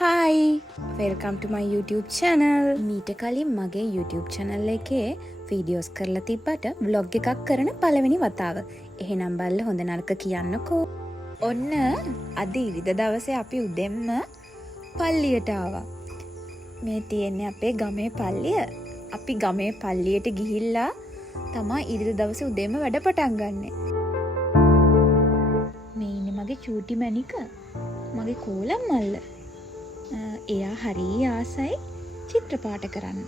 Hi! Welcome to my YouTube channel. මීට කලින් මගේ YouTube channel එකේ වීඩියෝස් කරලා තිබ්බට vlog එකක් කරන පළවෙනි වතාව. එහෙනම් බලලා හොඳ නරක කියන්නකෝ. ඔන්න අද ඉරිදා දවසේ අපි උදෙන්ම පල්ලියට ආවා. මේ තියෙන්නේ අපේ ගමේ පල්ලිය. අපි ගමේ පල්ලියට ගිහිල්ලා තමයි ඉරිදා දවසේ උදෙන්ම වැඩ පටන් ගන්නෙ. මේ ඉන්නේ මගේ චූටි මැනික. මගේ කෝලම් මල්ල. එයා හරි ආසයි චිත්‍රපාට කරන්න.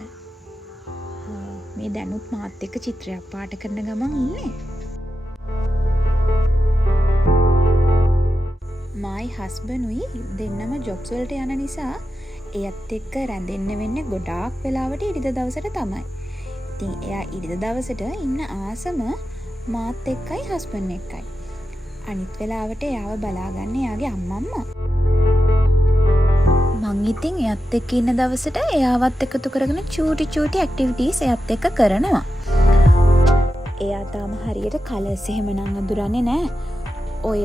මේ දැනුත් මාත් එක්ක චිත්‍රයක් පාට කරන ගමන් ඉන්නේ. my husband උයි දෙන්නම ජොබ්ස් වලට යන නිසා එයත් එක්ක රැඳෙන්න වෙන්නේ ගොඩාක් වෙලාවට ඉරිදා දවසට තමයි. ඉතින් එයා ඉරිදා දවසට ඉන්න ආසම මාත් එක්කයි husband එක්කයි. අනිත් වෙලාවට එයාව බලාගන්න එයාගේ අම්මා. මං ඉතින් එයත් එක්ක ඉන්න දවසට එයාවත් එකතු කරගෙන චූටි ඇක්ටිවිටීස් එයත් එක්ක කරනවා. එයා තාම හරියට කලර්ස් එහෙම නම් අඳුරන්නේ නැහැ. ඔය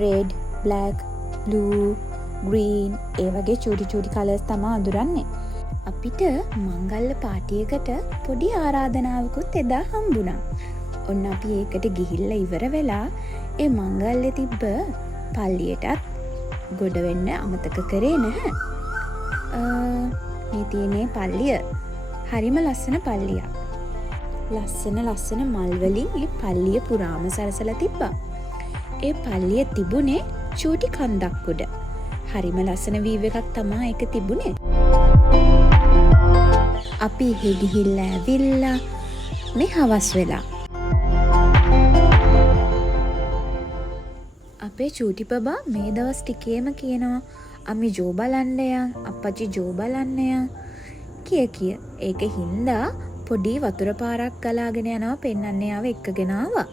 රෙඩ්, බ්ලැක්, බ්ලූ, ග්‍රීන් ඒ වගේ චූටි කලර්ස් තමයි අඳුරන්නේ. අපිට මංගල්‍ය පාටියකට පොඩි ආරාධනාවකුත් එදා හම්බුණා. ඔන්න අපි ඒකට ගිහිල්ලා ඉවර වෙලා ඒ මංගල්‍ය තිබ්බ පල්ලියටත් ගොඩ වෙන්න අමතක කරේ නැහැ. මේ තියෙන්නේ පල්ලිය. හරිම ලස්සන පල්ලියක්. ලස්සන මල් වලින් මේ පල්ලිය පුරාම සරසලා තිබ්බා. ඒ පල්ලිය තිබුණේ චූටි කන්දක් උඩ. හරිම ලස්සන වීව් එකක් තමයි ඒක තිබුණේ. අපි එහෙ ගිහිල්ලා ඇවිල්ලා මේ හවස් වෙලා අපේ චූටි බබා මේ දවස් ටිකේම කියනවා අම්මි ජෝ බලන්න යන් අප්පච්චි ජෝ බලන්න යන් කිය. ඒක හින්දා පොඩි වතුර පාරක් ගලාගෙන යනවා පෙන්නන්න යාව එක්කගෙන ආවා.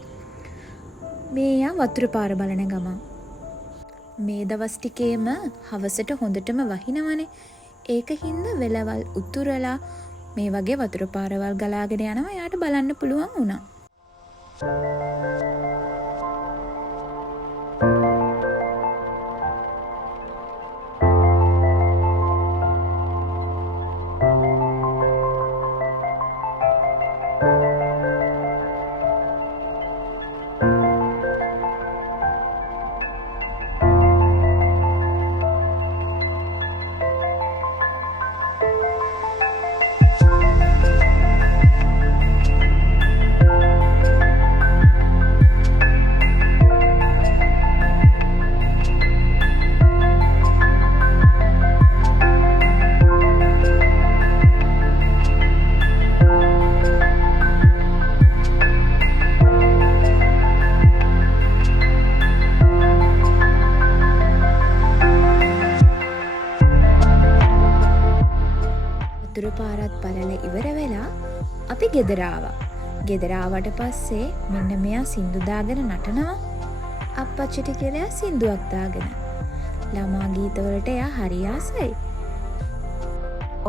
මේ යා වතුර පාර බලන ගමන් මේ දවස් ටිකේම හවසට හොඳටම වහිනවනේ. ඒක හින්දා වෙලවල් උතුරලා මේ වගේ වතුර පාරවල් ගලාගෙන යනවා යාට බලන්න පුළුවන් වුණා. වතුර පාරත් බලලා ඉවර වෙලා අපි ගෙදර ආවා. ගෙදර ආවට පස්සේ මෙන්න මෙයා සින්දු දාගෙන නටනවා. අප්පච්චිට කියලා සින්දුවක් දාගෙන. ළමා ගීත වලට එයා හරි ආසයි.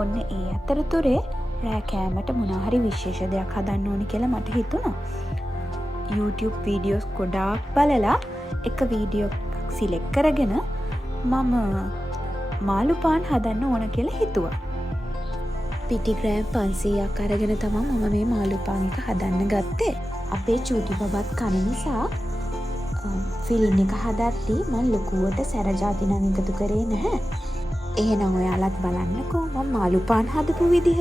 ඔන්න ඒ අතරතුරේ රෑ කෑමට මොනවා හරි විශේෂ දෙයක් හදන්න ඕනි කියලා මට හිතුණා. YouTube වීඩියෝස් ගොඩාක් බලලා එක වීඩියෝ එකක් සිලෙක්ට් කරගෙන මම මාළු පාන් හදන්න ඕන කියලා හිතුවා. පිටි ග්‍රෑම් 500ක් අරගෙන තමයි මම මේ මාළු පාන් එක හදන්න ගත්තේ. අපේ චූටි බබත් කන නිසා ෆිලින් එක හදද්දී මම ලොකුවට සැරජාති නම් එකතු කරේ නැහැ. එහෙනම් ඔයාලත් බලන්නකෝ මම මාළු පාන් හදපු විදිහ.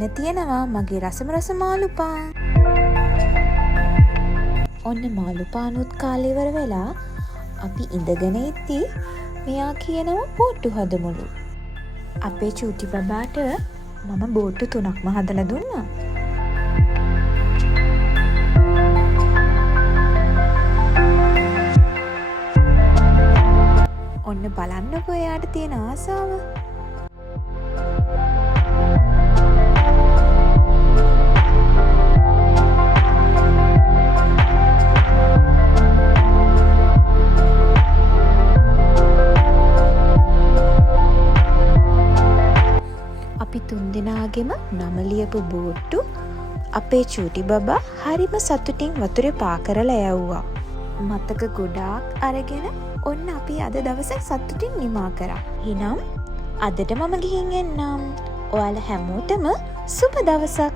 මෙන්න තියෙනවා මගේ රස මාළුපාන්. ඔන්න මාළුපානුත් කාලේ ඉවර වෙලා අපි ඉඳගෙන ඉද්දි මෙයා කියනවා බෝට්ටු හදමුලු. අපේ චූටි බබාට මම බෝට්ටු 3ක්ම හදලා දුන්නා. ඔන්න බලන්නකෝ එයාට තියෙන ආසාව. අපි 3 දෙනාගෙම නම ලියපු බෝට්ටු අපේ චූටි බබා හරිම සතුටින් වතුරේ පා කරලා යවුවා. මතක ගොඩාක් අරගෙන ඔන්න අපි අද දවසේ සතුටින් නිමා කරා. එහෙනම් අදට මම ගිහින් එන්නම්. ඔයාලා හැමෝටම සුබ දවසක්.